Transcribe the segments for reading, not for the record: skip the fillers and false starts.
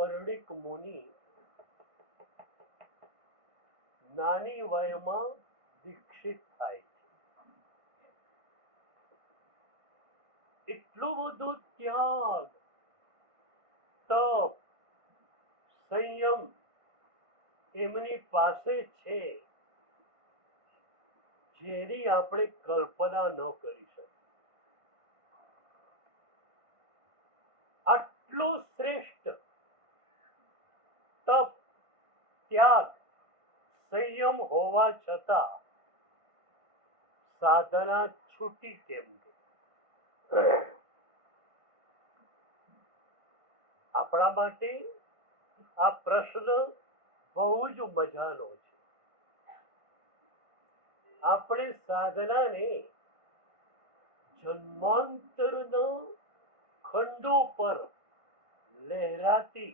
અરણિક મુનિ નાની વયમાં દીક્ષિત થાય છે. એટલો બધો ત્યાગ, તપ, સંયમ એમની પાસે છે જેની આપણે કલ્પના ન કરી શકીએ. આટલો શ્રેષ્ઠ તપ, ત્યાગ, સંયમ હોવા છતાં સાધના છૂટી કેમ ગઈ? આપણા માટે આ પ્રશ્ન બહુ જ મજાનો છે. આપણે સાધનાને જન્માંતરના ખંડો પર લહેરાતી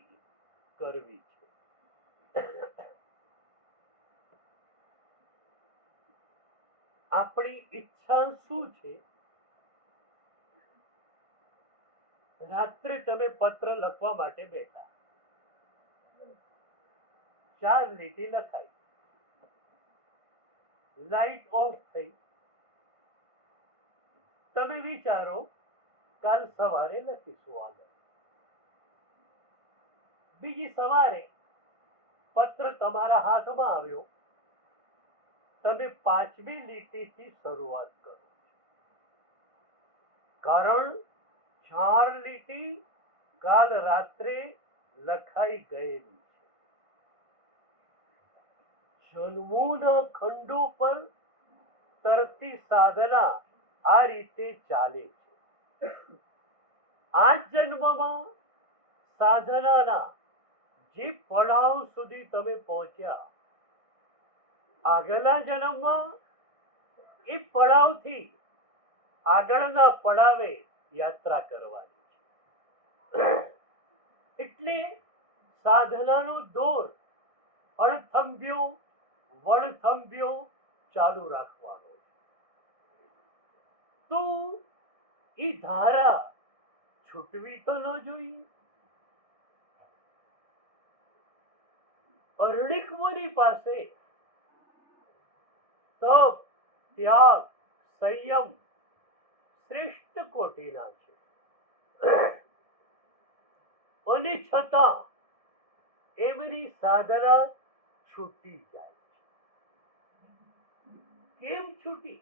કરવી છે. આપણી ઈચ્છા શું છે? રાત્રે તમે પત્ર લખવા માટે બેઠા, 4 લીટી લખાઈ, લાઈટ ઓફ થઈ. તમે વિચારો કાલ સવારે લખીશું આગળ. બીજી સવારે પત્ર તમારા હાથમાં આવ્યો, તમે 5મી લીટીથી શરૂઆત કરો. કારણ 4 લીટી કાલ રાત્રે લખાઈ ગયેલી છે. જન્મોના ખંડો પર તરતી સાધના આ રીતે ચાલે છે. આ જન્મમાં સાધનાના જે પડાવ સુધી તમે પહોંચ્યા, આગળના જન્મમાં એ પડાવથી આગળના પડાવે યાત્રા કરવાની. એટલે સાધનાનો દોર અણથંભ્યો વણથંભ્યો ચાલુ રાખવાનો. તો એ ધારા છૂટવી તો ન જોઈએ. અરણિક મુનિ પાસે તપ, ત્યાગ, સંયમ શ્રેષ્ઠ કોટીના છે. અને છતાં એમની સાધના છૂટી જાય છે. કેમ છૂટી?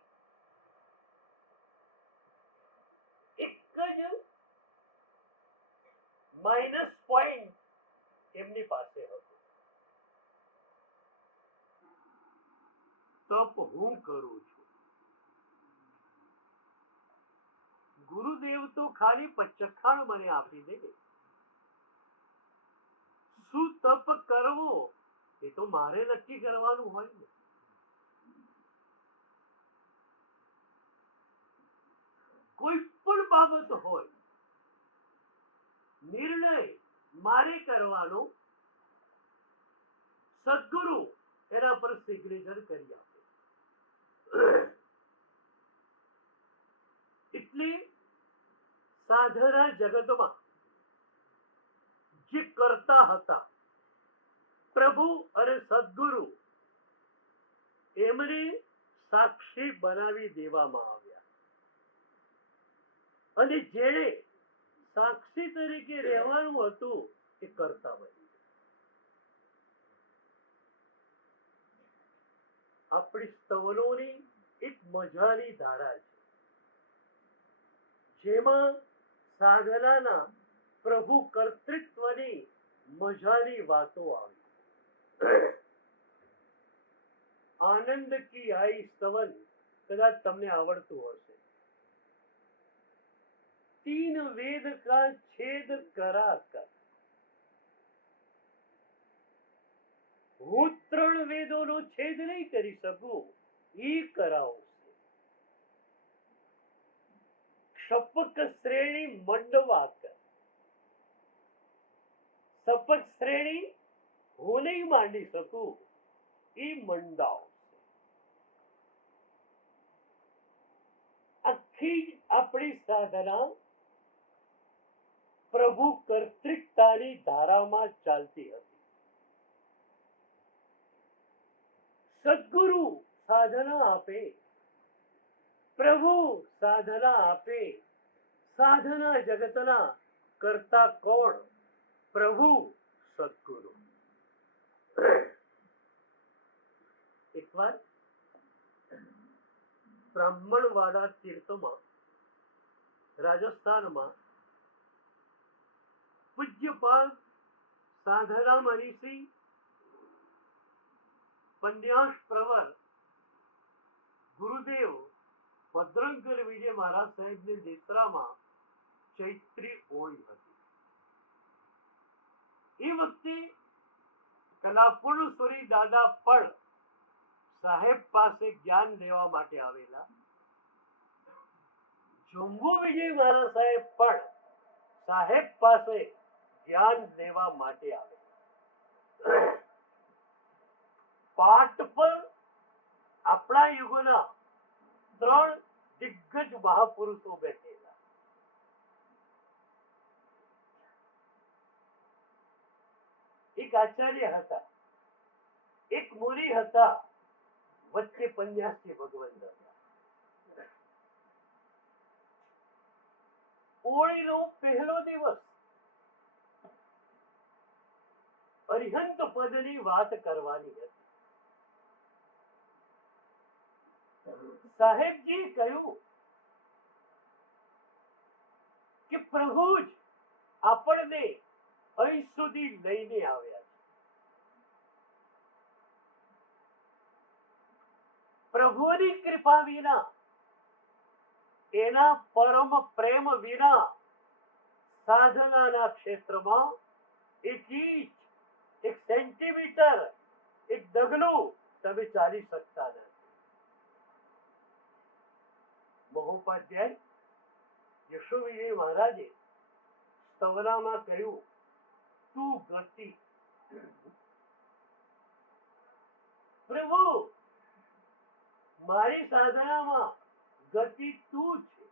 એક જ માઇનસ પોઈન્ટ એમની પાસે હતો. તપ હું કરું છું. ગુરુદેવ તો ખાલી પચખાણ મને આપી દે. શું તપ કરવો એ તો મારે નક્કી કરવાનું હોય ને. કોઈ પણ બાબત હોય, નિર્ણય મારે કરવાનો, સદગુરુ એના પર સિગ્નેચર કરી આપે. એટલે સાધના જગતમાં જે કરતા હતા પ્રભુ અને સદગુરુ, એમને સાક્ષી બનાવી દેવામાં આવ્યા. અને જેણે સાક્ષી તરીકે રહેવાનું હતું એ કરતા બની. આપણી સ્તવનોની એક મજાની ધારા છે, જેમાં સાધનાના પ્રભુ કર્તૃત્વની મજાની વાતો આવી. આનંદ કી આઈ સ્તવન કદાચ તમને આવડતું હશે. 3 વેદ કા છેદ કરા કર. હું 3 વેદોનો છેદ નહીં કરી શકું, એ કરાવો. શપક શ્રેણી મંડવા કર. સપક શ્રેણી હું નહીં માંડી શકું, એ મંડાવ. આખી આપણી સાધના પ્રભુ કર્તૃકતાની ધારામાં ચાલતી હતી. સદગુરુ સાધના આપે, પ્રભુ સાધના આપે, સાધના જગતના કરતા કોણ? પ્રભુ સદગુરુ. એકવાર બ્રાહ્મણવાડા તીર્થમાં રાજસ્થાનમાં પૂજ્યપાદ સાધના મનીષી પન્યાસ પ્રવર ગુરુદેવ ભદ્રંકર વિજય મહારાજ સાહેબની નેત્રામાં ચૈત્રી હોળી હતી. એ વખતે કલાપુરેશ્વરી દાદા પણ સાહેબ પાસે જ્ઞાન લેવા માટે આવેલા. જંબુ વિજય મહારાજ સાહેબ પણ સાહેબ પાસે જ્ઞાન લેવા માટે આવેલા. પાઠ પર આપણા યુગના 3 દિગ્ગજ મહાપુરુષો બેઠેલા. એક આચાર્ય હતા, એક મુનિ હતા, વચ્ચે પન્યાસી ભગવંત હતા. હોળીનો પહેલો દિવસ અરિહંત પદની વાત કરવાની હતી. સાહેબજી કહ્યું કે પ્રભુ જ આપણને અહીં સુધી લઈને આવ્યા છે. પ્રભુની કૃપા વિના, એના પરમ પ્રેમ વિના સાધનાના ક્ષેત્રમાં એક ઇંચ, એક સેન્ટીમીટર, એક ડગલું તમે ચાલી શકતા નથી. મહોપાધ્યાય યશોવિજય મહારાજે સ્તવનામાં કહ્યું, તું ગતિ. પ્રભુ, મારી સાધનામાં ગતિ તું છે.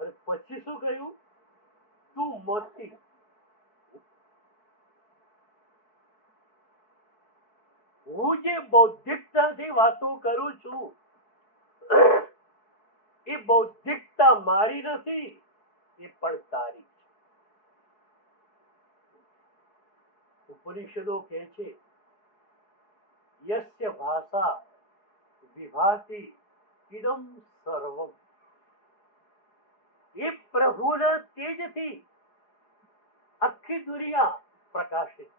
અને પછી શું કહ્યું? તું મતિ. હું જે બૌદ્ધિકતાથી વાતો કરું છું, એ બૌદ્ધિકતા મારી નથી, એ પણ તારી છે. ઉપનિષદો કહે છે, યસ્ય ભાષા વિભાતિ ઇદમ સર્વમ. એ પ્રભુના તેજથી આખી દુનિયા પ્રકાશિત છે.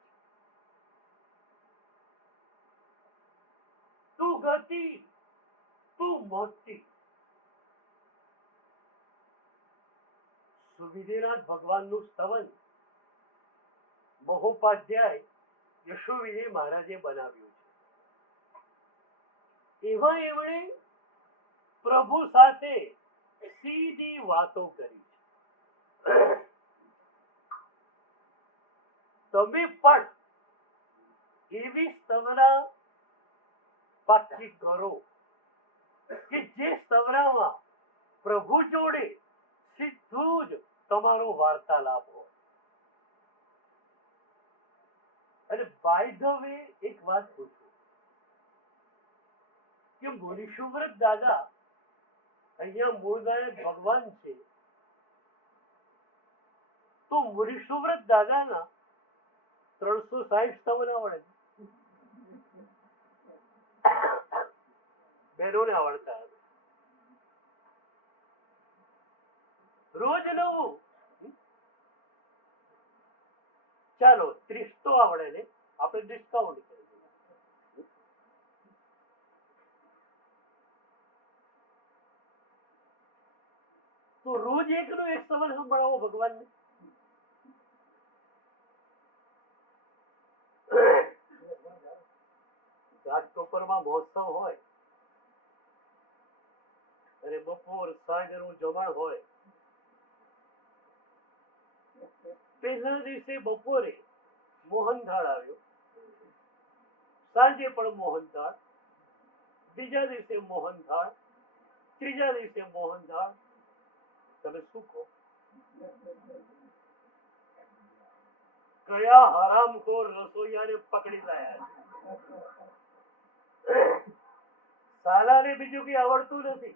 તું ગતિ, તું મોતિ. સુવિધિનાથ ભગવાનનું સ્તવન મહોપાધ્યાય યશોવિજય મહારાજે બનાવ્યું છે. એવા એમણે પ્રભુ સાથે સીધી વાતો કરી છે. તમે પણ એવી સ્તવના પાકી કરો કે જે સ્તવનામાં પ્રભુ જોડે સીધું જ તમારો વાર્તાલાપ હોય. અને બાય ધ વે એક વાત પૂછું કે મુનિશુવ્રત દાદા અહીંયા મૂળનાયક ભગવાન છે, તો મુનિશુવ્રત દાદાના 360 સ્તવન આવડે? બહેનોને આવડતા હતા. રોજ નવું. ચાલો 30 તો આવડે ને, આપણે ડિસ્કાઉન્ટ કરી દઈએ. તો રોજ એકનો એક સ્તવન સંભળાવો ભગવાનને. ઘાટકોપરમાં મહોત્સવ હોય અને બપોર સાંજનું જમણ હોય, પહેલા દિવસે બપોરે મોહનથાળ આવ્યો, સાંજે પણ મોહનથાળ, બીજા દિવસે મોહનથાળ, ત્રીજા દિવસે મોહનથાળ. તમે શું કહો? કયા હરામખોર રસોઈયાને પકડી લાયા છે? સાલાને બીજું કઈ આવડતું નથી.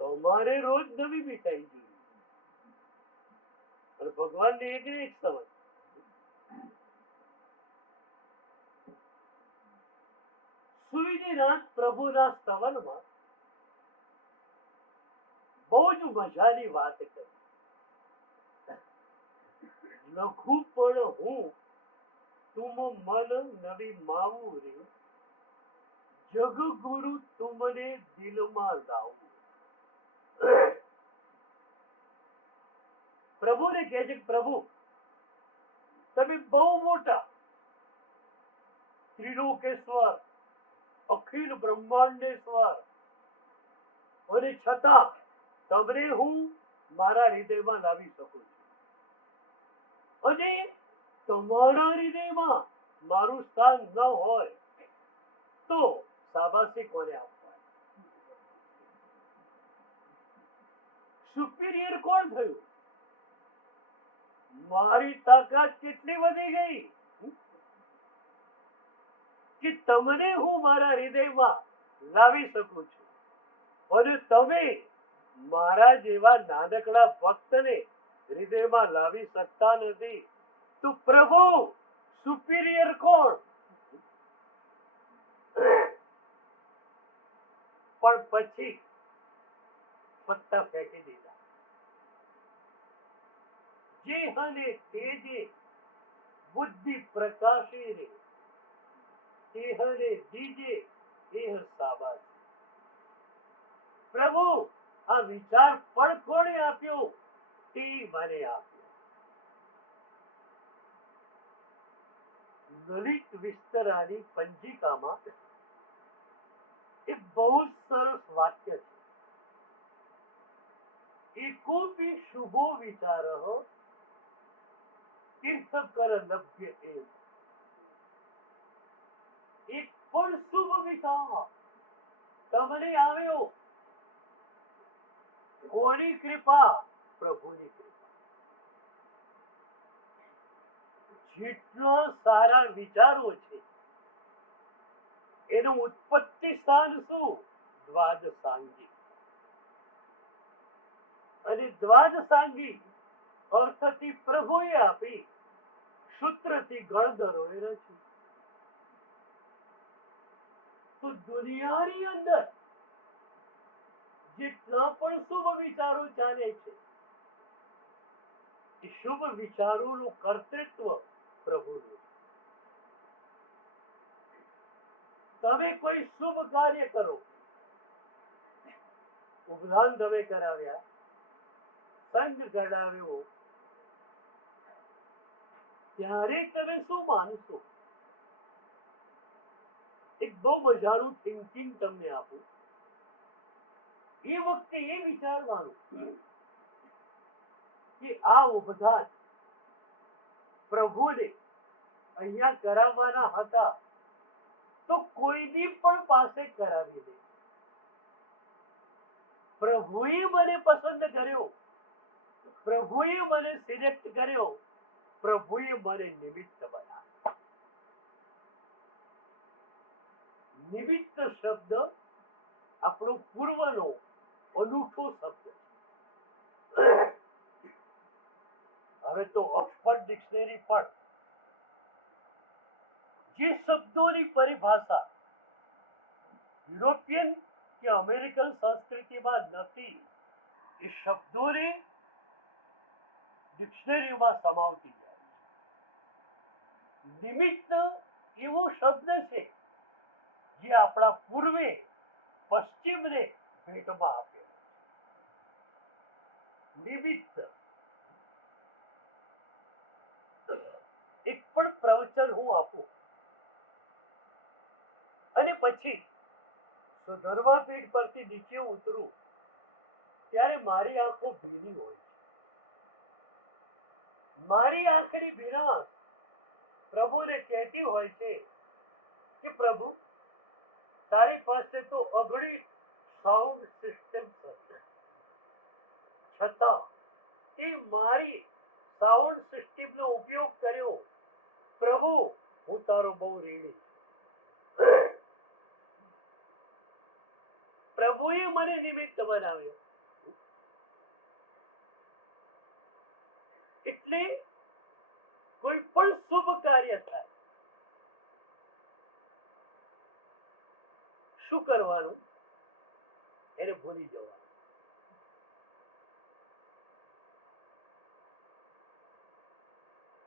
તમારે રોજ નવી મીઠાઈ જોઈએ. અને ભગવાનને એક ને એક સમજ. સુઈની પ્રભુના સ્તવનમાં બહુ જ મજાની વાત કરી. લખું પણ હું તુમ મન નવી માવું રે, જગ ગુરુ તુમને દિલમાં લાવું. પ્રભુને કહે છે, પ્રભુ તમે બહુ મોટા ત્રિલોકેશ્વર, અખિલ બ્રહ્માંડેશ્વર, અને છતાં તમને હું મારા હૃદયમાં લાવી શકું છું. અને તમારા હૃદયમાં મારું સ્થાન ન હોય તો શાબાશી કોને આપવા? સુપિરિયર કોણ થયું? મારી તાકાત કેટલી વધી ગઈ કે તમને હું મારા હૃદયમાં લાવી શકું છું, અને તમે મારા જેવા નાનકડા ભક્તને હૃદયમાં લાવી શકતા નથી. તો પ્રભુ સુપિરિયર કોણ? પણ પછી પત્તા ફેંકી દીધા. જે હને તેજે બુદ્ધિ પ્રકાશી રે, તેહને દીજે દેહ સાબાસ. પ્રભુ આ વિચાર પણ કોણે આપ્યો? તે મને આપ્યો. લલિત વિસ્તરાની પંજિકામાં એક બહુ સરસ વાક્ય છે. એકોપી શુભો વિચાર તીર્થકર લભ્ય એવ. એક પણ શુભ વિચાર તમને આવ્યો, કોની કૃપા? પ્રભુની કૃપા. જેટલા સારા વિચારો છે એનું ઉત્પત્તિ સ્થાન શું? દ્વાદશાંગી. અને દ્વાદશાંગી અર્થથી પ્રભુએ આપી, સૂત્રથી ગણધરોએ રચી. તો દુનિયાની અંદર જેટલા પણ શુભ વિચારો ચાલે છે એ શુભ વિચારોનું કર્તૃત્વ પ્રભુનું. તમે કોઈ શુભ કાર્ય કરો, ઉપધાન તમે કરાવ્યા, સંગ કરાવ્યો, ત્યારે તમે શું માનશો? એક બહુ મજાનું થિંકિંગ તમને આપું. એ વખતે એ વિચારવાનું કે આ ઉપધાન પ્રભુને અહીંયા કરાવવાના હતા તો કોઈની પણ પાસે કરાવી દે. પ્રભુએ મને પસંદ કર્યો, પ્રભુએ મને સિલેક્ટ કર્યો, પ્રભુએ મને નિમિત્ત બનાવ્યો. નિમિત્ત શબ્દ આપણો પૂર્વનો અનૂઠો શબ્દ છે. હવે તો ઓક્સફર્ડ ડિક્શનરી પણ જે શબ્દોની પરિભાષા યુરોપિયન કે અમેરિકન સંસ્કૃતિમાં નથી, એ શબ્દોને ડિક્શનરીમાં સમાવતી જાય છે. નિમિત્ત એવો શબ્દ છે જે આપણા પૂર્વે પશ્ચિમને ભેટમાં આપ્યો. નિમિત્ત એક પણ પ્રવચન હું આપું અને પછી સુધર્મા પીઠ પરથી નીચે ઉતરું ત્યારે મારી આંખો ભીની હોય છે. મારી આંખની ભીનાશ પ્રભુને કહેતી હોય છે કે પ્રભુ તારી પાસે તો અગણિત સાઉન્ડ સિસ્ટમ છતાં એ મારી સાઉન્ડ સિસ્ટમનો ઉપયોગ કર્યો. પ્રભુ, હું તારો બહુ ઋણી છું. પ્રભુએ મને નિમિત્ત બનાવ્યો. એટલે કોઈ પણ શુભ કાર્ય થાય, શું કરવાનું? એને ભૂલી જવાનું.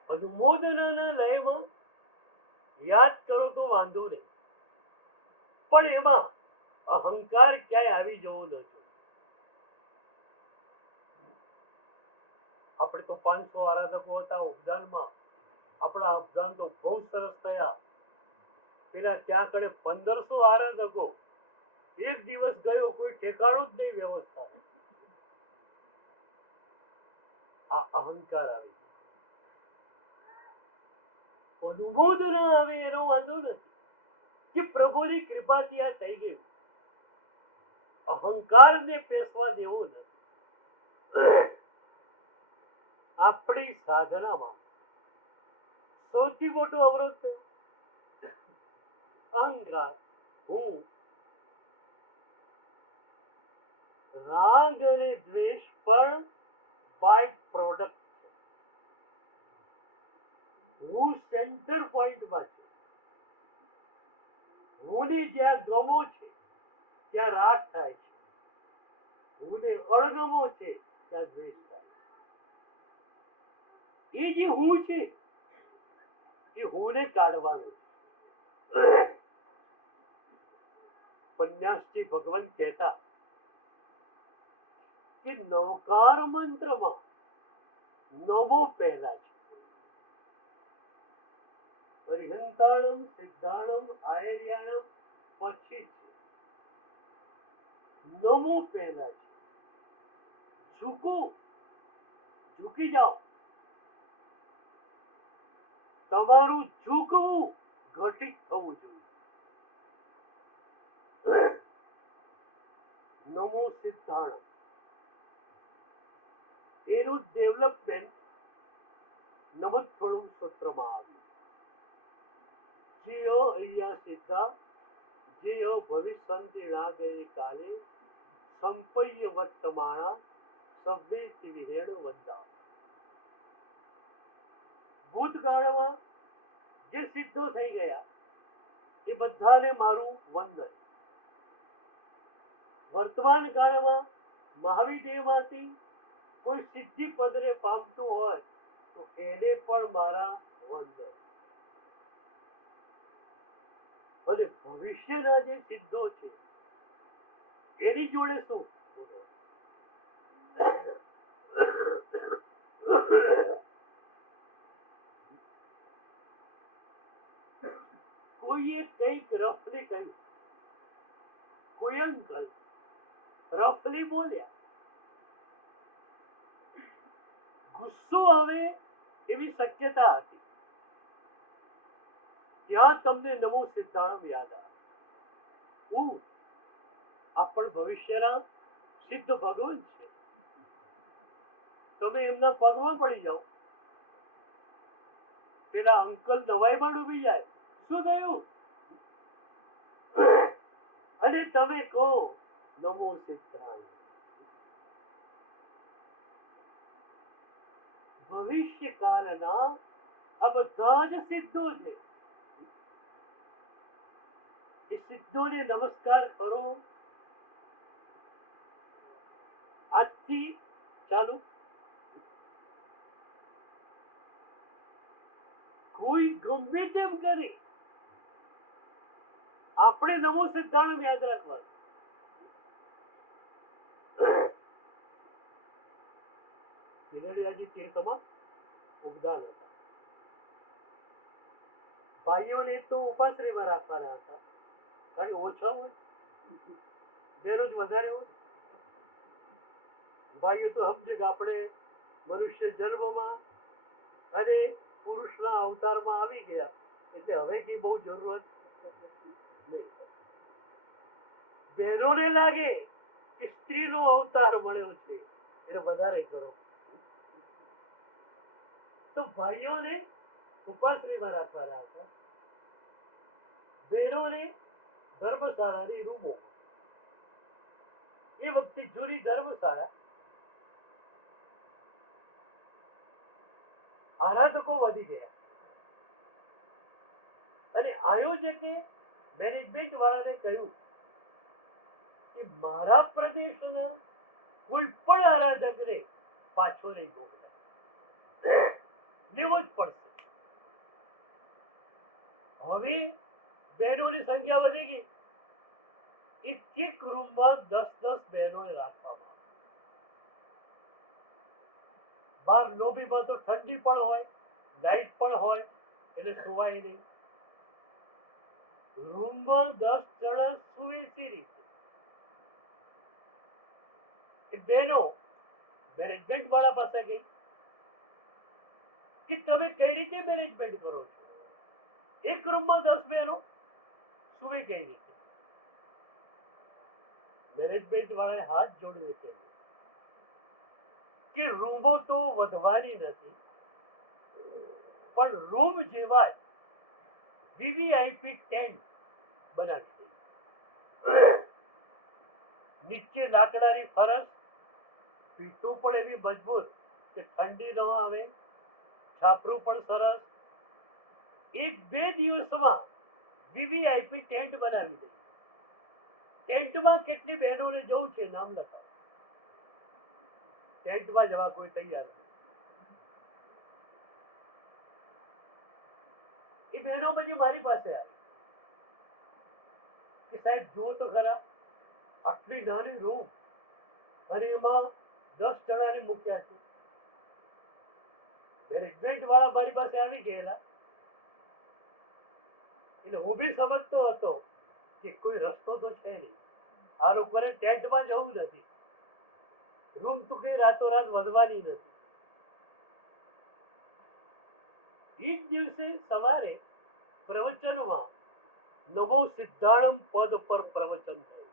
અનુમોદનાના લયમાં યાદ કરો તો વાંધો નહીં, પણ એમાં અહંકાર ક્યાંય આવી જવો ન જોઈએ. આપણે તો 500 આરાધકો હતા ઉપદાનમાં. આપણા ઉપદાન તો બહુ સરસ થયા. પેલા ત્યાં કડે 1500 આરાધકો. એક દિવસ ગયો, કોઈ ઠેકાણું જ નહીં વ્યવસ્થા. આ અહંકાર આવી. અનુમોદના આવે એનો વાંધો નથી કે પ્રભુની કૃપાથી આ થઈ ગયું. અહંકારને પેસવા દેવો નથી. આપણી સાધનામાં સૌથી મોટો અવરોધ થયો અહંકાર. હું રાગ અને દ્વેષ પણ બાય પ્રોડક્ટ છે. હું સેન્ટર પોઈન્ટમાં છું. હુંની જ્યાં ગમો છે ત્યાં રાગ થાય છે. હુંને અણગમો છે ત્યાં દ્વેષ થાય છે. એ જે હું છે એ હુંને કાઢવાનું છે. પન્યાસથી ભગવાન કહેતા કે નવકાર મંત્રમાં નવો પહેલા છે. પરિહંતાણમ સિદ્ધાણમ આયર્યાણમ પછી છે. નમો પહેલા છે. ઝૂકો, ઝૂકી જાઓ. તમારું ઝૂકવું ઘટિત થવું જોઈએ. નમો સિદ્ધાણમ એનું ડેવલપમેન્ટ નમસ્ફળું સૂત્રમાં આવ્યું. જે અહીંયા સિદ્ધા જે ભવિષ્યંતિ નાગે કાલે સંપય્ય વર્તમાણા સવ્યેતિ વિહેણ વંદા. ભૂતકાળમાં જે સિદ્ધો થઈ ગયા એ બધાને મારું વંદન. વર્તમાન કાળમાં મહાવિદેવમાંથી કોઈ સિદ્ધિ પદને પામતું હોય તો એને પણ મારા વંદન. અને ભવિષ્યના જે સિદ્ધો છે એની જોડે શું? કોઈએ કંઈક રફલી કહ્યું, કોઈ અંકલ રફલી બોલ્યા, ગુસ્સો આવે એવી શક્યતા હતી. ત્યાં તમને નમો સિદ્ધાણમ યાદ આવે. આ પણ ભવિષ્યના સિદ્ધ ભગવાન છે. તમે એમના પગમાં પડી જાઓ. પેલા અંકલ દવાઈમાં ડૂબી જાય, શું થયું? અને તમે કહો નમો સિદ્ધાય. ભવિષ્ય કાળના આ બધા જ સિદ્ધો છે. એ સિદ્ધોને નમસ્કાર કરો. આજથી ચાલુ. કોઈ ગમે તેમ કરે, આપણે નમો સિદ્ધાણમ યાદ રાખવાનું. દિનડિયાજી તીર્થમાં ઉપદાન હતા. ભાઈઓને તો ઉપાશ્રયમાં રાખવાના હતા, કારણ કે ઓછા હોય, બેરોજ વધારે હોય. ભાઈઓ તો સમજે કે આપણે મનુષ્ય જન્મમાં અને પુરુષના અવતારમાં આવી ગયા એટલે હવે કઈ બહુ જરૂરત નહીં. બહેનોને લાગે સ્ત્રીનો અવતાર મળ્યો છે એટલે વધારે કરો. તો ભાઈઓને ઉપાશ્રીમાં રાખવાના હતા, બહેનોને ધર્મશાળાની રૂમો. એ વખતે જૂની ધર્મશાળા આરાધકો વધી ગયા અને આયોજકે મેનેજમેન્ટ વાળાને કહ્યું કે મારા પ્રદેશના કોઈ પણ આરાધકને પાછો નહીં મોકલાય, લેવો જ પડશે. હવે બહેનોની સંખ્યા વધી ગઈ. એક રૂમમાં 10 બહેનોને રાખવામાં આવે. બહાર લોબીમાં તો ઠંડી પણ હોય, લાઈટ પણ હોય એટલે સુવાય નહીં. રૂમમાં 10 જણા સુવે સી રીતે? એ બહેનો મેનેજમેન્ટ વાળા પાસે ગઈ કે તમે કઈ રીતે મેનેજમેન્ટ કરો છો? એક રૂમમાં 10 બહેનો સુવે કઈ રીતે? મેનેજમેન્ટ વાળાએ હાથ જોડીને કહ્યું કે રૂમો તો વધવાની નથી, પણ રૂમ જેવા જ વીવીઆઈપી ટેન્ટ બનાવી દે. નીચે લાકડાની ફરશ, પીઠું પણ એવી મજબૂત કે ઠંડી ન આવે, છાપરું પણ સરસ. 1-2 દિવસમાં વીવીઆઈપી ટેન્ટ બનાવી દે. ટેન્ટમાં કેટલી બહેનોને જવું છે નામ લખાવો. ટેન્ટમાં જવા કોઈ તૈયાર નથી. એ બહેનો પછી મારી પાસે આવી કે સાહેબ જુઓ તો ખરા, આટલી નાની રૂમ અને એમાં 10 જણાને મૂક્યા છે. મેનેજમેન્ટ વાળા મારી પાસે આવી ગયેલા એટલે હું બી સમજતો હતો કે કોઈ રસ્તો તો છે નહીં, આ લોકોને ટેન્ટમાં જવું નથી, રૂમ તો કઈ રાતોરાત વધવાની નથી. એ જ દિવસે સવારે પ્રવચનમાં નમો સિદ્ધાણમ પદ પર પ્રવચન થયું.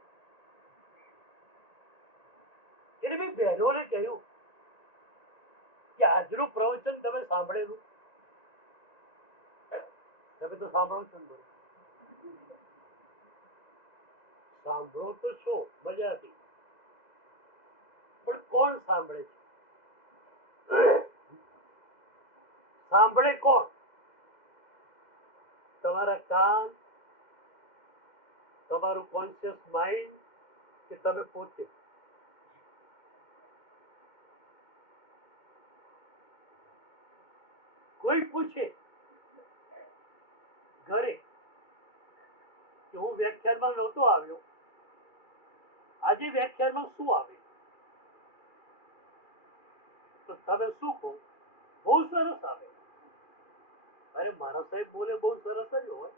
એટલે મેં બહેનોને કહ્યું કે આજનું પ્રવચન તમે સાંભળેલું? તમે તો સાંભળો છો ને? સાંભળો તો છો મજાથી, પણ કોણ સાંભળે છે? સાંભળે કોણ? તમારા કાન, તમારું કોન્શિયસ માઇન્ડ કે તમે પોતે? કોઈ પૂછે ઘરે કે હું વ્યાખ્યાનમાં નહોતો આવ્યો, આજે વ્યાખ્યાનમાં શું આવે? તો તમે શું કહો? બહુ સરસ આવે. અરે મારા સાહેબ બોલે બહુ સરસ જ હોય,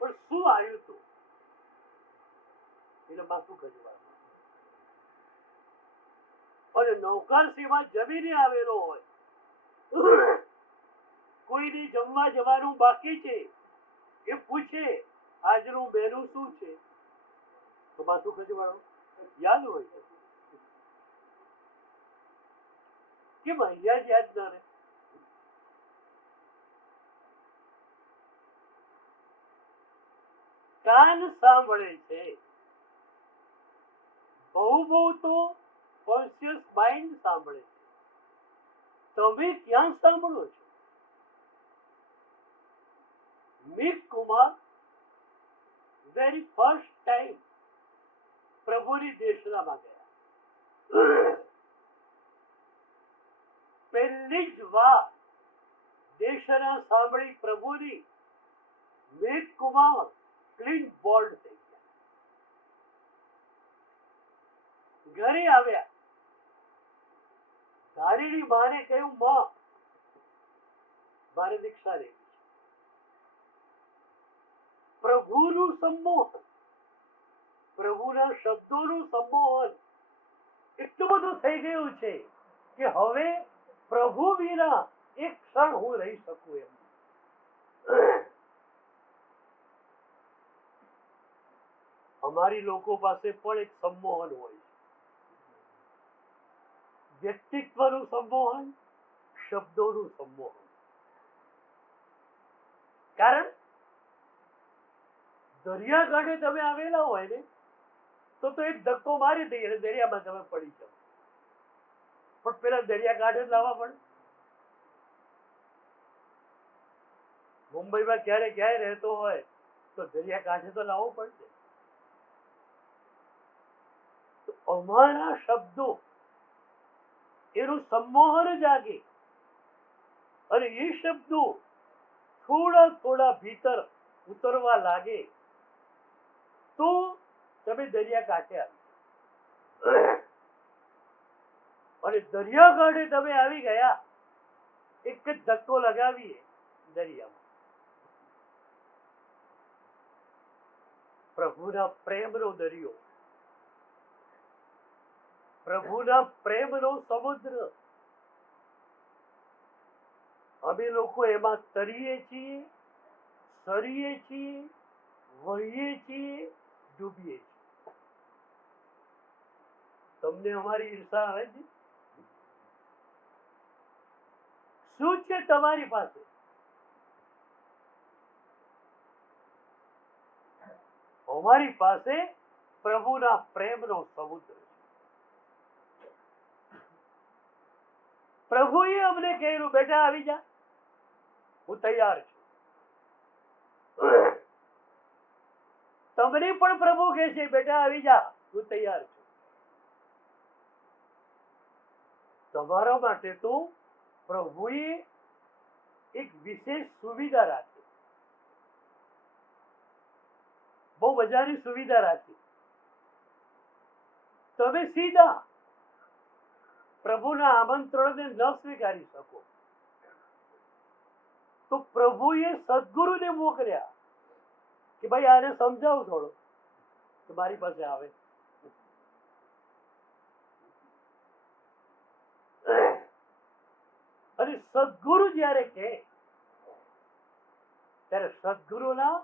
પણ શું આવ્યું તું? એટલે માથું ખજવાનું. અને નૌકરસીમાં જમીને આવેલો હોય, કોઈને જમવા જવાનું બાકી છે, એ પૂછે આજનું મેનુ શું છે, તો માથું ખજવાળો યાદ હોય. કેમ અહીંયા જ યાદ ના રહે? કાન સાંભળે છે, બહુ તો કોન્શિયસ માઇન્ડ સાંભળે છે. તમે ક્યાં સાંભળો છો? Meek Kumar very first time પ્રભુની દેશનામાં ગયા. પહેલી જ વાર દેશના સાંભળી પ્રભુની, મીક કુમાર ક્લીન બોલ્ડ થઈ ગયા. ઘરે આવ્યા, ધારીની માને કહ્યું, માં મારે દીક્ષા લેવી છે. પ્રભુનું સંમોહન, પ્રભુના શબ્દોનું સંમોહન એટલું બધું થઈ ગયું છે કે હવે પ્રભુ વિના એક ક્ષણ હું રહી શકું એમ. અમારી લોકો પાસે પણ એક સંમોહન હોય છે. વ્યક્તિત્વનું સંમોહન, શબ્દોનું સંમોહન. કારણ દરિયાકાંઠે તમે આવેલા હોય ને તો એક ધક્કો મારી દઈએ અને દરિયામાં તમે પડી જાઓ, પણ પેલા દરિયાકાંઠે જ લાવવા પડે. મુંબઈમાં ક્યાંય રહેતો હોય તો દરિયાકાંઠે તો લાવવો પડશે. તો અમારા શબ્દો એનું સંમોહન જાગે અને એ શબ્દો થોડા થોડા ભીતર ઉતરવા લાગે તો તમે દરિયાકાંઠે આવી. અને દરિયાકાંઠે તમે આવી ગયા, એક જ ધક્કો લગાવીએ દરિયામાં. પ્રભુના પ્રેમનો દરિયો, પ્રભુના પ્રેમનો સમુદ્ર. અમે લોકો એમાં તરીએ છીએ, સરીએ છીએ, વહીએ છીએ, ડૂબીએ છીએ. તમને અમારી ઈર્ષા આવે છે? શું છે તમારી પાસે? અમારી પાસે પ્રભુના પ્રેમનો સમુદ્ર છે. પ્રભુએ અમને કહ્યું, બેટા આવી જા, હું તૈયાર છું. તમને પણ પ્રભુ કહે છે, બેટા આવી જા, હું તૈયાર છું. તમારા માટે તો પ્રભુએ એક વિશેષ સુવિધા રાખી, બહુ મજાની સુવિધા રાખી. તમે સીધા પ્રભુના આમંત્રણને ન સ્વીકારી શકો તો પ્રભુએ સદગુરુને મોકલ્યા કે ભાઈ આને સમજાવો થોડો કે મારી પાસે આવે. અને સદગુરુ જ્યારે કહે ત્યારે સદગુરુના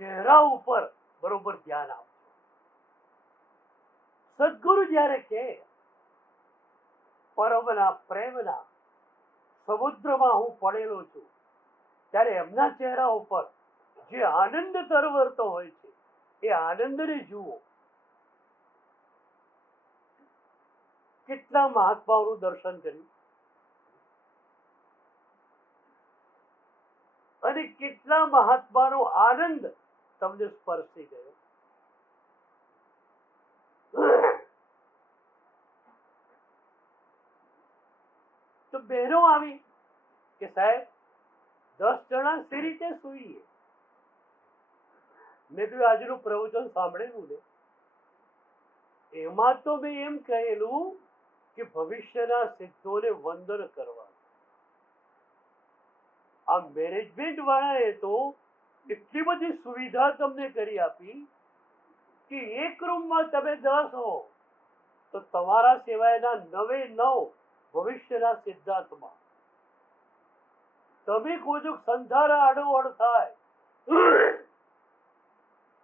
ચહેરા ઉપર બરોબર ધ્યાન આપો. સદગુરુ જ્યારે કહે પરમના પ્રેમના સમુદ્રમાં હું પડેલો છું, ત્યારે એમના ચહેરા ઉપર જે આનંદ તરવરતો હોય છે એ આનંદને જુઓ. કેટલા મહાત્માઓનું દર્શન કર્યું અને કેટલા મહાત્માનો આનંદ તમને સ્પર્શી ગયો. તો બહેનો આવી કે સાહેબ 10 જણા સી રીતે સૂઈએ. મેં તો આજનું પ્રવચન સાંભળેલું ને, એમાં તો મેં એમ કહેલું કે ભવિષ્યના સિદ્ધોને વંદન કરવા. આ મેનેજમેન્ટ વાળાએ તો એટલી બધી સુવિધા તમને કરી આપી કે એક રૂમમાં તમે 10 હો તો તમારા સિવાયના 9 ભવિષ્યના સિદ્ધાંતમાં. તમે કોઈ સંસાર આડોઅડ થાય.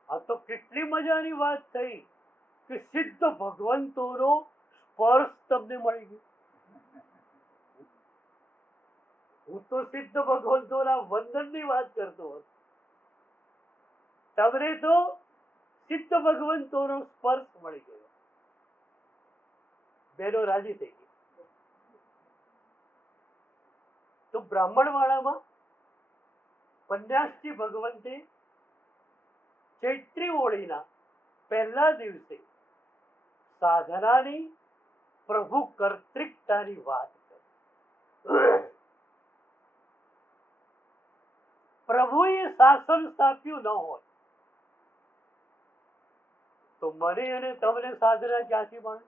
આ તો કેટલી મજાની વાત થઈ કે સિદ્ધ ભગવંતોનો સ્પર્શ તમને મળી ગયો. હું તો સિદ્ધ ભગવંતોના વંદનની વાત કરતો હતો, તમને તો સિદ્ધ ભગવંતોનો સ્પર્શ મળી ગયો. બહેનો રાજી થઈ ગઈ. તો બ્રાહ્મણ વાળામાં પન્યાસજી ભગવંતે ચૈત્રી હોળીના પહેલા દિવસે સાધનાની પ્રભુ કર્તૃકતાની વાત કરી. પ્રભુએ શાસન સ્થાપ્યું ન હોય તો મને અને તમને સાધના ક્યાંથી મળે?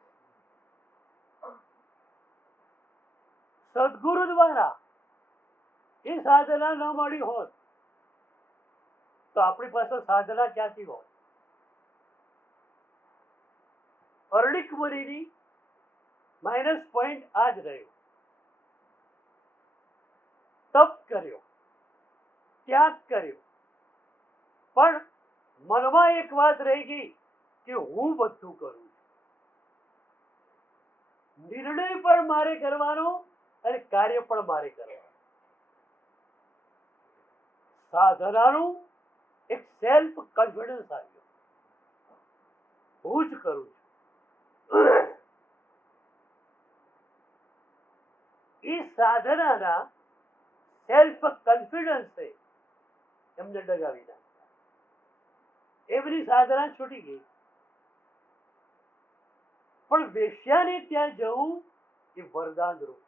સદગુરુ દ્વારા એ સાધના ન મળી હોત તો આપણી પાસે સાધના ક્યાંથી હોય? અરણિક મુનિની માઇનસ પોઈન્ટ આ જ રહ્યો. તપ કર્યો, ત્યાગ કર્યો, પણ મનમાં એક વાત રહી ગઈ કે હું બધું કરું છું. નિર્ણય પણ મારે કરવાનો અને કાર્ય પણ મારે કરવાનું. સાધનાનું એક સેલ્ફ કોન્ફિડન્સ આવ્યો, હું જ કરું છું. એ સાધનાના સેલ્ફ કોન્ફિડન્સે એમને ડગાવી નાખ્યા. એમની સાધના છૂટી ગઈ. પણ વેશ્યાને ત્યાં જવું એ વરદાન રૂપ.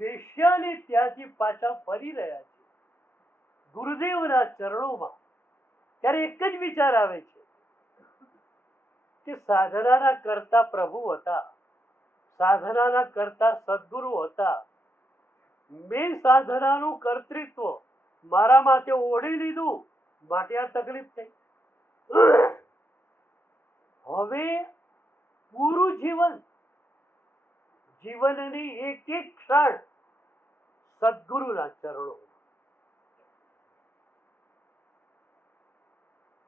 વેશ્યાને ત્યાંથી પાછા ફરી રહ્યા છે ગુરુદેવના ચરણોમાં. ત્યારે એક જ વિચાર આવે છે કે સાધનાના કરતા પ્રભુ હતા, સાધનાના કરતા સદગુરુ હતા. મેં સાધનાનું કર્તૃત્વ મારા માટે ઓઢી લીધું, માટે આ તકલીફ થઈ. હવે પૂરું જીવનની એક એક ક્ષણ સદગુરુના ચરણો.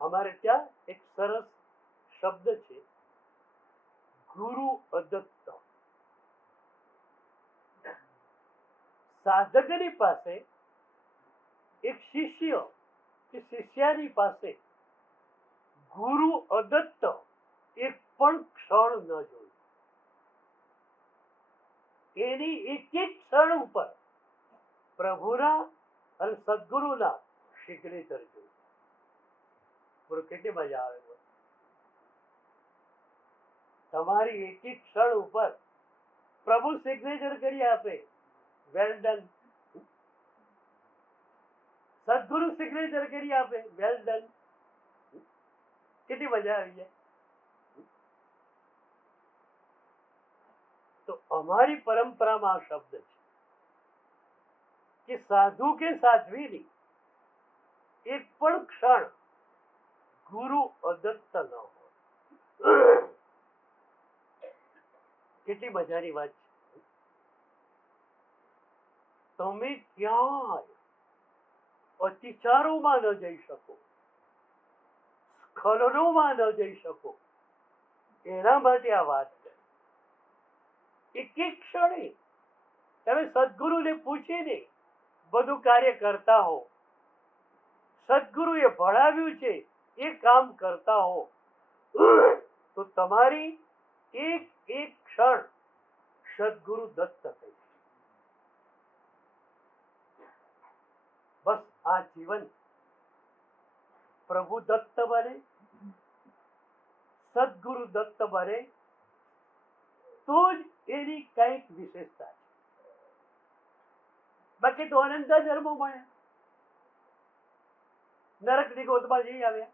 અમારે ત્યાં એક સરસ શબ્દ છે, ગુરુ અદત્ત. સાધકની પાસે એક શિષ્ય કે શિષ્યાની પાસે ગુરુ અદત્ત એક પણ ક્ષણ ન જોયું. એની એક એક ક્ષણ ઉપર પ્રભુના અને સદગુરુના સિગ્નેચર જોયું. બોલો કેટલી મજા આવે. તમારી એક એક ક્ષણ ઉપર પ્રભુ સિગ્નેચર કરી આપે, વેલ ડન. સદગુરુ સિગ્નેચર કરી આપે, વેલ ડન. કેટલી મજા આવી જાય. તો અમારી પરંપરામાં આ શબ્દ છે કે સાધુ કે સાધ્વીની એક પણ ક્ષણ ગુરુ અદત્ત ન હોય. કેટલી મજાની વાત છે. તમે ક્યાંય અતિચારોમાં ન જઈ શકો, સ્ખલનોમાં ન જઈ શકો. એના માટે આ વાત છે. એક એક ક્ષણે તમે સદગુરુને પૂછીને બધું કાર્ય કરતા હો, સદગુરુએ ભણાવ્યું છે એ કામ કરતા હો, તો તમારી એક એક ક્ષણ સદગુરુ દત્ત થઈ. બસ આ જીવન પ્રભુ દત્ત બને, સદગુરુ દત્ત બને તો જ એની કઈક વિશેષતા છે. બાકી તો અનંત જન્મો મળે, નરકની ગોદમાં જઈ આવ્યા.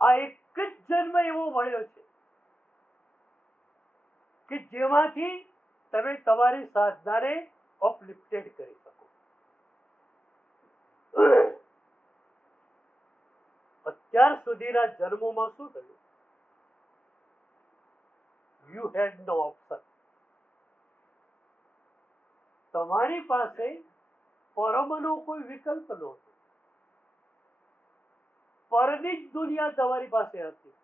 આ એક જ જન્મ એવો મળ્યો છે કે જેમાંથી તમે તમારી સાધનાને અપલિફ્ટેડ કરી શકો. અત્યાર સુધીના જન્મોમાં શું થયું? You had no option. તમારી પાસે પરમનો કોઈ વિકલ્પ નહોતો. પરની જ દુનિયા તમારી પાસે હતી.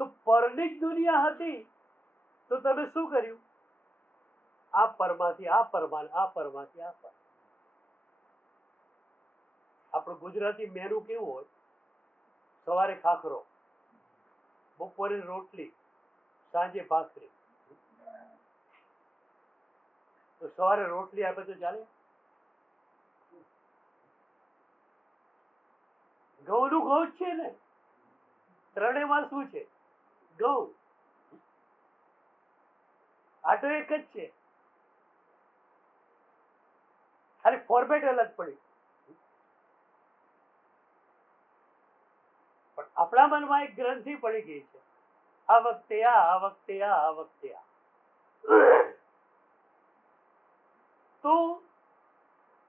તો પરની જ દુનિયા હતી તો તમે શું કર્યું? આ પરમાંથી આ પરમાન, આ પરમાંથી આ પર. આપણું ગુજરાતી મેનુ કેવું હોય? સવારે ખાખરો, બપોરે રોટલી, સાંજે ભાખરી. તો સવારે રોટલી આપે તો ચાલે? ઘઉંનું ઘઉં જ છે ને, ત્રણેયમાં શું છે? ઘઉં. આટો એક જ છે, ખાલી ફોર્મેટ અલગ પડી. પણ આપણા મનમાં એક ગ્રંથિ પડી ગઈ છે, આ વખતે આ વખતે આ વખતે આ. તો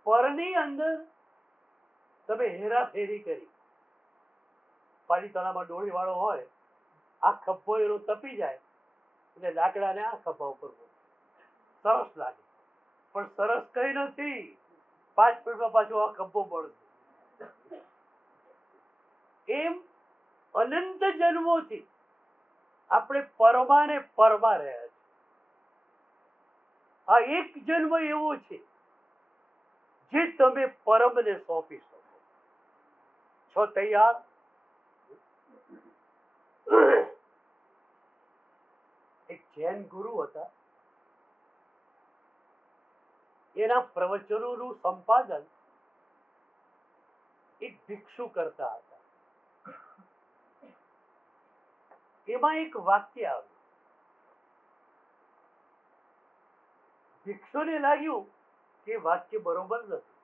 પરની અંદર તમે હેરાફેરી કરી. પાલીતાણામાં ડોળી વાળો હોય, આ ખભો એનો તપી જાય એટલે લાકડાને આ ખભા ઉપર સરસ લાગે. પણ સરસ કઈ નથી, 5 મિનિટમાં પાછું આ કંપો પડતો. એમ અનંત જન્મોથી આપણે પરમાને પરમા રહ્યા છીએ. આ એક જન્મ એવો છે જે તમે પરમને સોંપી શકો છો. તૈયાર? એક જૈન ગુરુ હતા. એના પ્રવચનોનું સંપાદન એક ભિક્ષુ કરતા હતા. એમાં એક વાક્ય આવ્યું. ભિક્ષુને લાગ્યું કે વાક્ય બરોબર નથી.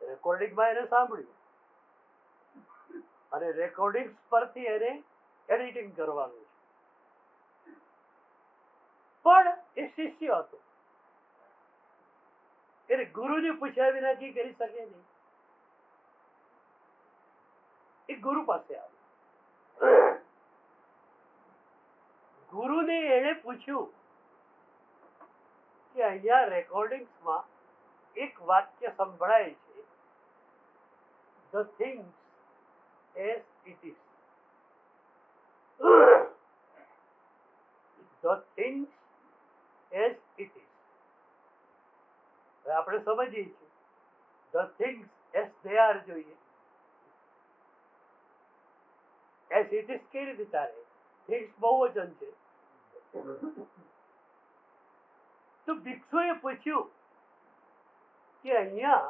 રેકોર્ડિંગમાં એને સાંભળ્યું અને રેકોર્ડિંગ પરથી એને એડિટિંગ કરવાનું છે. પણ એ શિષ્ય હતો, એને ગુરુને પૂછ્યા વિના કી કરી શકે નહીં. એ ગુરુ પાસે આવ્યો. ગુરુને એને પૂછ્યું કે અહીંયા રેકોર્ડિંગ્સમાં એક વાક્ય સંભળાય છે, the things as it is. The things as it is. આપણે સમજીએ છીએ the things as they R જોઈએ. એઝ ઇટ ઇઝ કેવી રીતે ચાલે? થિંગ્સ બહુવચન છે. તો ભિક્ષુએ પૂછ્યું કે અહીંયા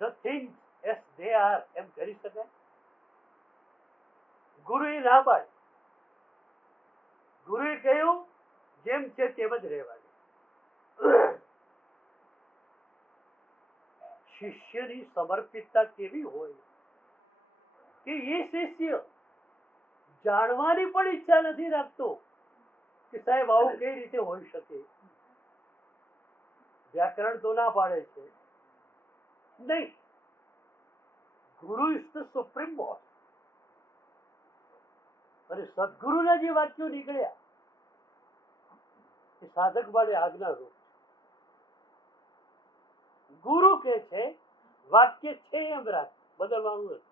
the things as they are એમ કરી શકાય? ગુરુએ ના પાડી. ગુરુએ કહ્યું જેમ છે તેમ જ રહેવાનું. શિષ્યની સમર્પિતતા કેવી હોય કે એ શિષ્ય જાણવાની પણ ઈચ્છા નથી રાખતો કે સાહેબ આવું કઈ રીતે હોઈ શકે. વ્યાકરણ તો ના પાડે છે, નહીં. ગુરુ ઇઝ ધ સુપ્રીમ બોસ. અને સદગુરુના જે વાક્યો નીકળ્યા એ સાધક માટે આજ્ઞારૂપ. ગુરુ કે છે વાક્ય છે એમ રાખ, બદલવાનું નથી.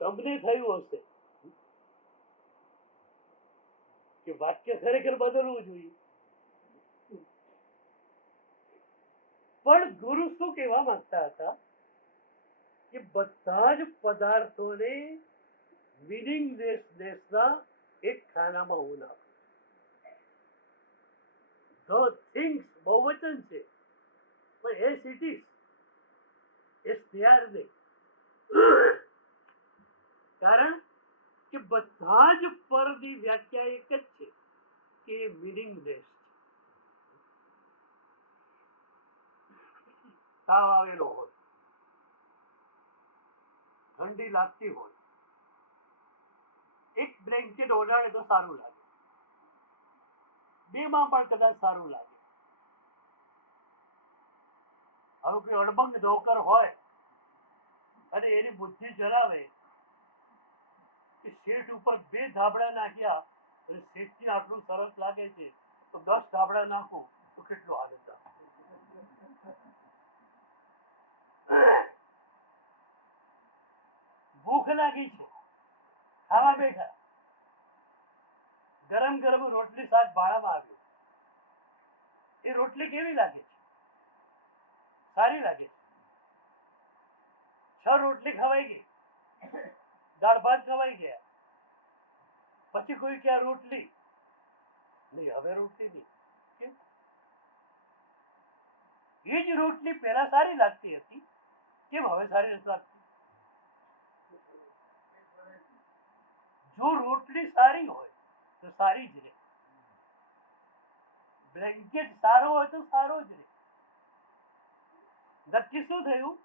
તમને થયું હશે કે વાક્ય ખરેખર બદલવું જોઈએ, પણ ગુરુ શું કહેવા માંગતા હતા કે બધા જ પદાર્થોને મિનિંગલેસનેસના એક ખાનામાં હું નાખું. ધ થિંગ્સ બહુવચન છે, પણ as it is, as they R નહીં. કારણ કે બધા જ પરની વ્યાખ્યા એક જ છે કે મિનિંગલેસ. તાવ આવેલો હોય, ઠંડી લાગતી હોય, એક બ્લેન્કેટ ઓઢાડે તો સારું લાગે, 2 માં પણ કદાચ સારું લાગે. હવે કોઈ અડબંગ નોકર હોય અને એની બુદ્ધિ જણાવે કે શેઠ ઉપર 2 ધાબળા નાખ્યા અને શેઠને આટલું સરસ લાગે છે તો 10 ધાબળા નાખું તો કેટલો આનંદ આવે. ભૂખ લાગી છે, ખાવા બેઠા, ગરમ ગરમ રોટલી શાક ભાણામાં આવ્યું. એ રોટલી કેવી લાગે છે? સારી લાગે છે. 6 રોટલી ખવાઈ ગઈ, દાળ ભાત ખવાઈ ગયા, પછી કોઈ કે આ રોટલી નહીં, હવે રોટલી નહીં. એ જ રોટલી પહેલા સારી લાગતી હતી, કેમ હવે સારી નથી લાગતી? જો રોટલી સારી હોય તો સારી જ રહે, બ્લેન્કેટ સારો હોય તો સારો જ રહે. નક્કી શું થયું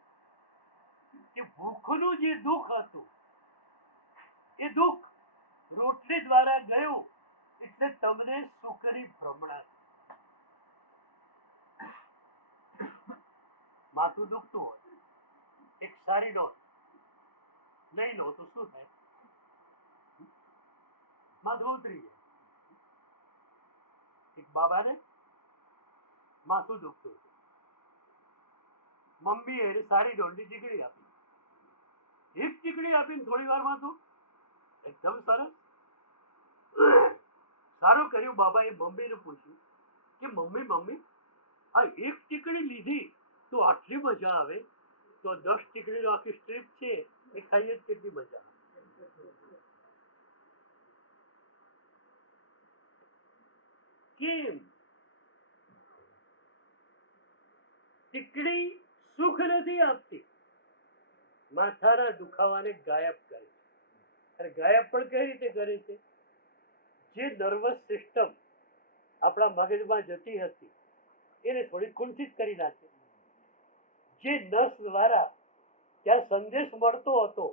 કે ભૂખનું જે દુઃખ હતું એ દુઃખ રોટલી દ્વારા ગયું, એટલે તમને સુખની ભ્રમણા. માથું દુખતું હોય, એક સારી ડોઝ લઈ લો તો શું થાય? માથું ઉતરી જાય. એક બાબાને માથું દુખતું હતું. મમ્મી એને સારી ડોંડી ચીકડી આપી. એક ચીકડી આપીને થોડી વારમાં તો એકદમ સરસ. સારું કર્યું બાબાએ મમ્મીને પૂછ્યું કે મમ્મી મમ્મી આ એક ચીકડી લીધી તો આટલી મજા આવે તો 10 ચીકડીનો આખી સ્ટ્રીપ છે એ ખાઈએ કેટલી મજા આવે. કેમ? ચીકડી સુખ નથી આપતી, માથાના દુખાવાને ગાયબ કરે છે. અને ગાયબ પણ કઈ રીતે કરે છે? જે નર્વસ સિસ્ટમ આપણા મગજમાં જતી હતી એને થોડી કુંઠિત કરી નાખે. જે નસ દ્વારા ત્યાં સંદેશ મળતો હતો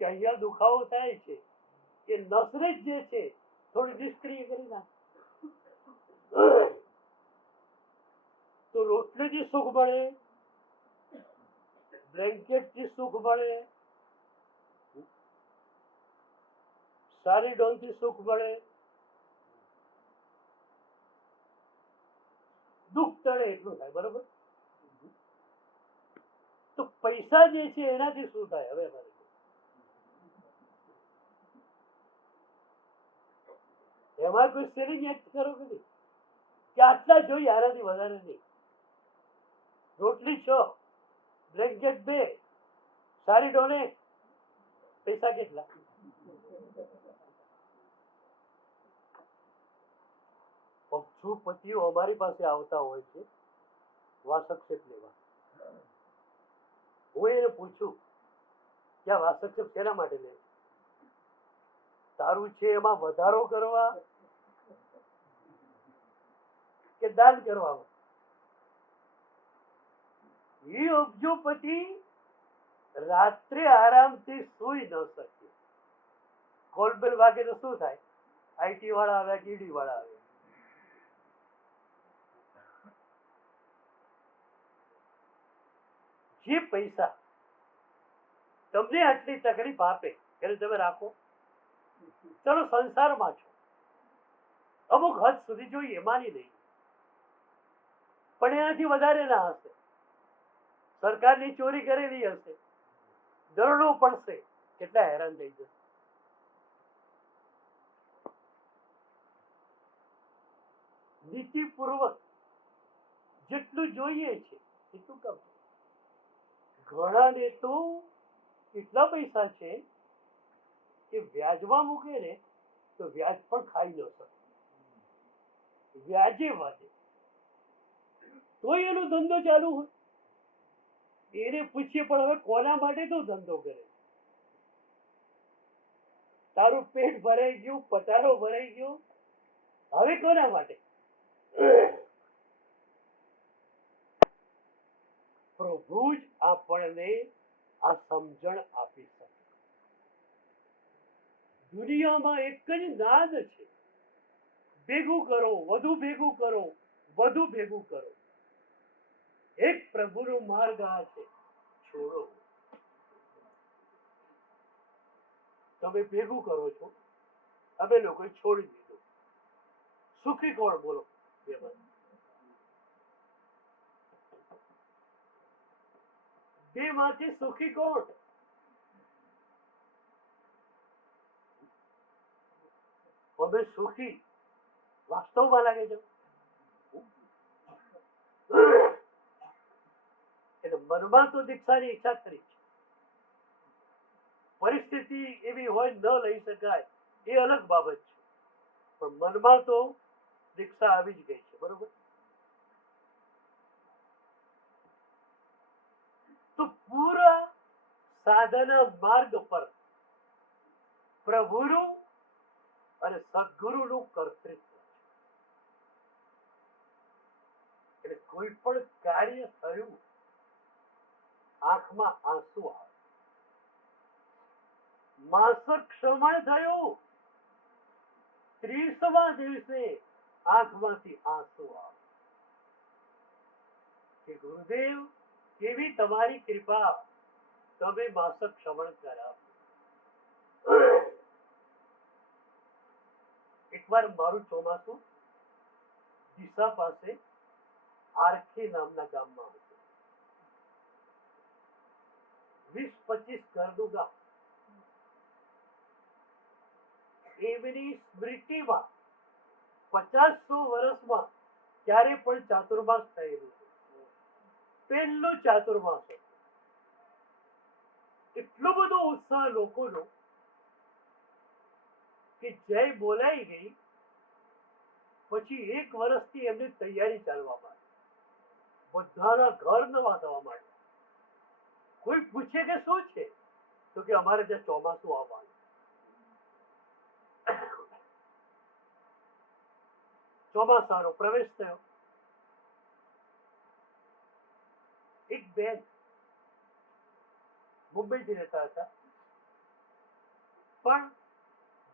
કે અહીંયા દુખાવો થાય છે એ નસને જ જે છે થોડી નિષ્ક્રિય કરી નાખે. તો રોટલીથી સુખ મળે, બ્લેન્કેટથી સુખ મળે, સારી ડોલથી સુખ મળે, દુઃખ ટળે એટલું થાય. બરોબર? તો પૈસા જે છે એનાથી શું થાય? હવે એમાં કોઈ સેલિંગ એક્ટ કરો કે નહીં કે આટલા જોઈએ આનાથી વધારે નહીં. રોટલી 6, બ્લેન્કેટ 2, સારી ડોલે, પૈસા કેટલા? પક્ષુપતિઓ અમારી પાસે આવતા હોય છે વાસક્ષેપ લેવા. હું એને પૂછું કે આ વાસક્ષેપ શેના માટે લે? તારું છે એમાં વધારો કરવા કે દાન કરવામાં? એ અબજોપતિ રાત્રે આરામથી સુઈ ન શકે. કોલબેલ વાગે તો શું થાય? આઈટી વાળા આવ્યા, ઈડી વાળા આવ્યા. જે પૈસા તમને આટલી તકલીફ આપે એને તમે રાખો. ચલો સંસારમાં છો, અમુક હદ સુધી જોઈએ, માની નહીં, પણ એનાથી વધારે ના હશે. સરકારની ચોરી કરેલી હશે, દરોડો પડશે, કેટલા હેરાન થઈ જશે. નીતિપૂર્વક જેટલું જોઈએ છે એટલું કામ. ઘણાને તો એટલા પૈસા છે કે વ્યાજમાં મૂકે ને તો વ્યાજ પણ ખાઈ ન શકે, વ્યાજે વાજે. તોય એનો ધંધો ચાલુ હોય. એને પૂછીએ પણ હવે કોના માટે તું ધંધો કરે? તારું પેટ ભરાઈ ગયું, પટારો ભરાઈ ગયો, હવે કોના માટે? પ્રભુ જ આપણને આ સમજણ આપી શકે. દુનિયામાં એક જ નાદ છે, ભેગું કરો, વધુ ભેગું કરો, વધુ ભેગું કરો. એક પ્રભુનો માર્ગ આ છે, છોડો. તમે ભેગું કરો છો, અમે લોકોએ છોડી દીધું. સુખી કોણ બોલો? બે માંથી સુખી કોણ? અમે સુખી વાસ્તવમાં લાગે છે. એટલે મનમાં તો દીક્ષાની ઈચ્છા કરી છે. પરિસ્થિતિ એવી હોય ન લઈ શકાય એ અલગ બાબત છે, પણ મનમાં તો દીક્ષા આવી જ ગઈ છે. બરોબર? તો પૂરા સાધના માર્ગ પર પ્રભુનું અને સદગુરુનું કર્તૃત્વ. એટલે કોઈ પણ કાર્ય થયું, આંખમાં આંસુ આવે. માસક ક્ષમણ થયું, 30મા દિવસે આંખમાંથી આંસુ આવે કે ગુરુદેવ કેવી તમારી કૃપા, તમે માસક ક્ષમણ કરાવ્યું. એકવાર મારું ચોમાસું ડીસા પાસે આરખી નામના ગામમાં હતું. 20-25 ઘરનું ગામ. એમની સ્મૃતિમાં 50-100 વર્ષમાં ક્યારે પણ ચાતુર્માસ થયેલું છે. પહેલું ચાતુર્માસ હતું. એટલો બધો ઉત્સાહ લોકોનો કે જય બોલાઈ ગઈ પછી 1 વર્ષથી એમની તૈયારી ચાલવા માંડી. બધાના ઘર નવા થવા માંડ્યા. કોઈ પૂછે કે શું છે, તો કે અમારે ત્યાં ચોમાસું આવવાનું. ચોમાસાનો પ્રવેશ થયો. એક બેન મુંબઈથી રહેતા હતા, પણ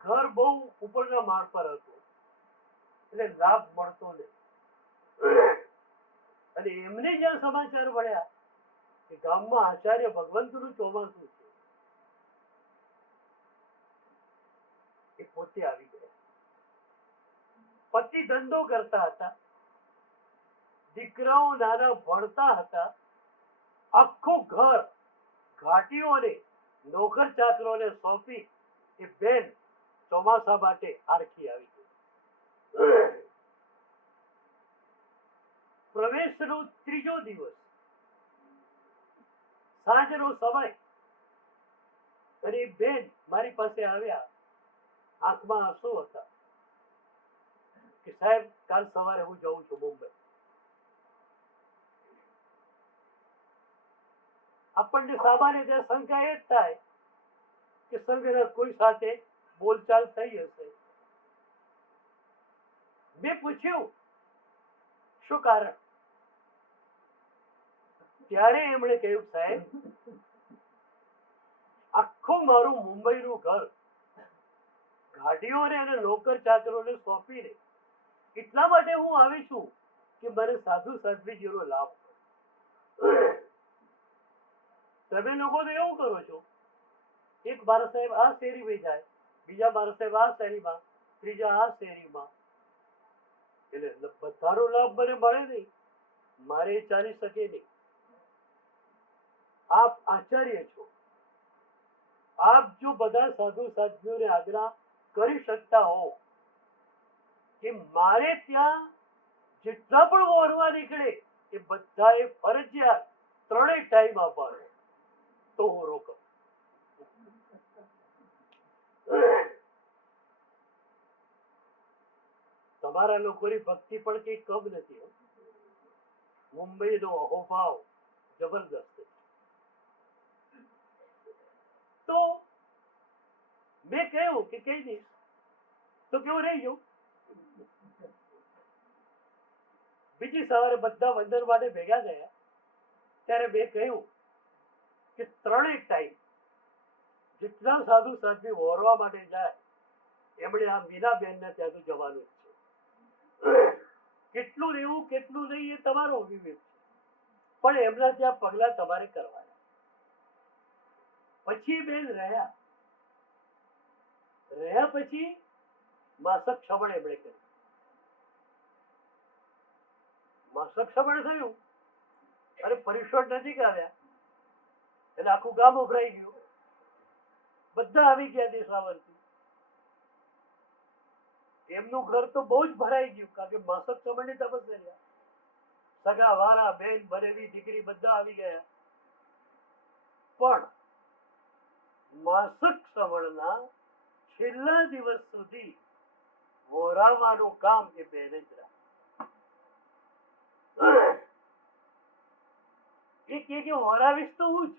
ઘર બહુ ઉપરના માળ પર હતું, એટલે લાભ મળતો નહીં. અને એમને જ્યાં સમાચાર મળ્યા કે ગામમાં આચાર્ય ભગવંતનું ચોમાસું છે, એ પોતે આવી ગયા. પતિ ધંધો કરતા હતા, દીકરાઓ નાના ભણતા હતા. આખું ઘર ઘાટીઓને નોકર ચાકરોને સોંપી એ બેન ચોમાસા માટે આરખી આવી ગઈ. પ્રવેશનો 3જો દિવસ, સાંજનો સમય, અને બેન મારી પાસે આવ્યા. આંખમાં આંસુ હતા કે સાહેબ કાલ સવારે હું જઉં છું મુંબઈ. આપણને સામાન્ય ત્યાં શંકા એ જ થાય કે સંઘના કોઈ સાથે બોલચાલ થઈ હશે. મેં પૂછ્યું શું કારણ? ત્યારે એમણે કહ્યું સાહેબ આખું મારું મુંબઈનું ઘર ગાડીઓને અને નોકર ચાકરોને સોંપીને એટલા માટે હું આવી છું કે મને સાધુ સાધ્વીજીનો લાભ મળે. તમે લોકો તો એવું કરો છો, એક મારા સાહેબ આ શેરીમાં જાય, બીજા મારા સાહેબ આ શેરીમાં, ત્રીજા આ શેરીમાં, એટલે બધાનો લાભ મને મળે નહીં, મારે ચાલી શકે નહીં. આપ આચાર્ય છો, આપ જો બધા સાધુ સાધ્વીઓને આજ્ઞા કરી શકતા હો કે મારે ત્યાં જેટલા પણ વોરવા નીકળે એ બધાએ ફરજિયાત 3 ટાઈમ આપવાનો, તો હું રોકું. તમારા લોકોની ભક્તિ પણ કઈ કમ નથી. મુંબઈનો અહોભાવ જબરદસ્ત છે. તો મેં કહ્યું કે કહી દઈશ, તો કેવું રહી ગયું. બીજી સવારે બધા વંદન માટે ભેગા થયા ત્યારે મેં કહ્યું કે 3 ટાઈમ જેટલા સાધુ સાધ્વી વોરવા માટે જાય એમણે આ મીનાબેનને ત્યાં તો જવાનું જ છે. કેટલું રહેવું કેટલું નહીં એ તમારો વિવેક છે, પણ એમના ત્યાં પગલા તમારે કરવાના. પછી બેન રહ્યા પછી માસક શ્રવણ એમણે કર્યું. માસક શ્રવણ થયું અને પરિષદ નજીક આવ્યા એટલે આખું ગામ ઉભરાઈ ગયું. બધા આવી ગયા દેશાવરથી. એમનું ઘર તો બહુ જ ભરાઈ ગયું, કારણ કે માસક શ્રવણની તપસ્યા. સગા વારા બેન બનેવી દીકરી બધા આવી ગયા. પણ માસક શ્રવણના છેલ્લા દિવસ સુધી વોરાવાનું કામ એ બેન જ રાખે. કે વોરાવીશ તો હું જ,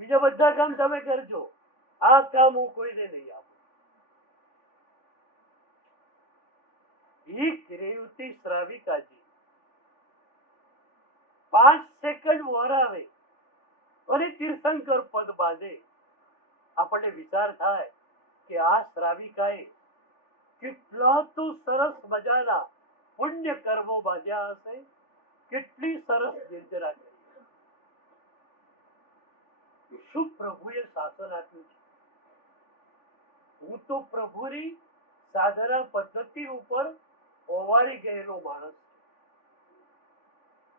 બીજા બધા કામ તમે કરજો, આ કામ હું કોઈને નહીં આપું. એક રેવતી શ્રાવિકાજી 5 સેકન્ડ વરાવે અને તીર્થંકર પદ બાંધે. આપણને વિચાર થાય કે આ શ્રાવિકાએ કેટલા તો સરસ મજાના પુણ્ય કર્મો બાંધ્યા હશે, કેટલી સરસ નિર્જરા કરી. શું પ્રભુએ શાસન આપ્યું છે. હું હું તો પ્રભુની સાધના પદ્ધતિ ઉપર હોવાળી ગયેલો માણસ છું.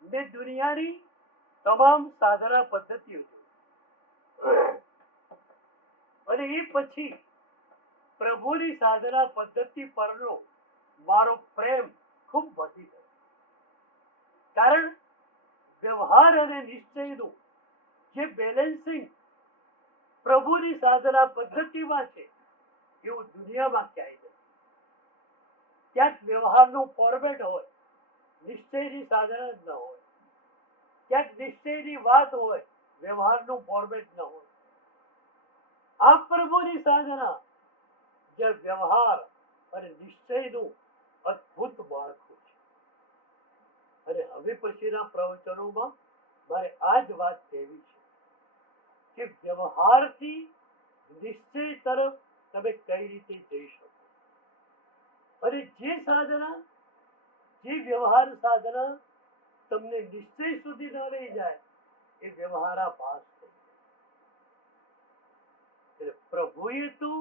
મેં દુનિયાની તમામ સાધના પદ્ધતિઓ જોઈ અને એ પછી પ્રભુની સાધના પદ્ધતિ પરનો મારો પ્રેમ ખૂબ વધી ગયો. કારણ વ્યવહાર અને નિશ્ચયનું જે બેલેન્સિંગ પ્રભુની સાધના પદ્ધતિમાં છે એવું દુનિયામાં ક્યાંય નથી. ક્યાંક વ્યવહારનું ફોર્મેટ હોય, નિશ્ચયની સાધના જ ન હોય. ક્યાંક નિશ્ચયની વાત હોય, વ્યવહારનું ફોર્મેટ ન હોય. આ પ્રભુની સાધના જે વ્યવહાર અને નિશ્ચયનું અદ્ભુત માળખું છે. અને હવે પછીના પ્રવચનોમાં મારે આ જ વાત કહેવી છે કે વ્યવહારથી નિશ્ચય તરફ તમે કઈ રીતે જઈ શકો. અને જે સાધના, જે વ્યવહાર સાધના તમને નિશ્ચય સુધી ન લઈ જાય એ વ્યવહારાભાસ થઈ જાય. પ્રભુએ તો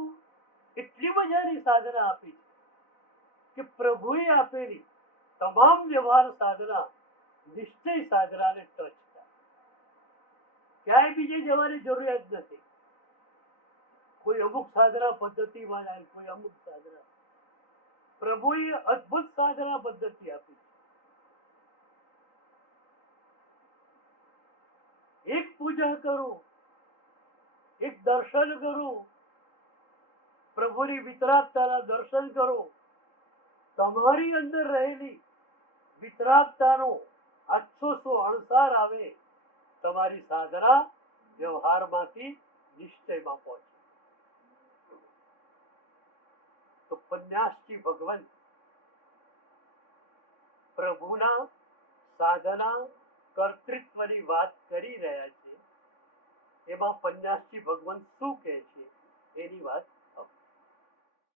એટલી મજાની સાધના આપી છે કે પ્રભુએ આપેલી તમામ વ્યવહાર સાધના નિશ્ચય સાધનાને ટચ થાય. ક્યાંય બીજે જવાની જરૂરિયાત નથી. કોઈ અમુક સાધના પદ્ધતિમાં જાય, કોઈ અમુક સાધના. પ્રભુએ અદ્ભુત સાધના પદ્ધતિ આપી છે. એક પૂજા કરો, એક દર્શન કરો, પ્રભુની વિતરાગતાના દર્શન કરો. તમારી અંદર રહેલી વિતરાગતાનો આછો અણસાર આવે, તમારી સાધના વ્યવહારમાંથી નિશ્ચયમાં પહોંચે. તો પન્યાસજી ભગવંત પ્રભુના સાધના કર્તૃત્વની વાત કરી રહ્યા છે. એમાં પન્યાસજી ભગવંત શું કહે છે એની વાત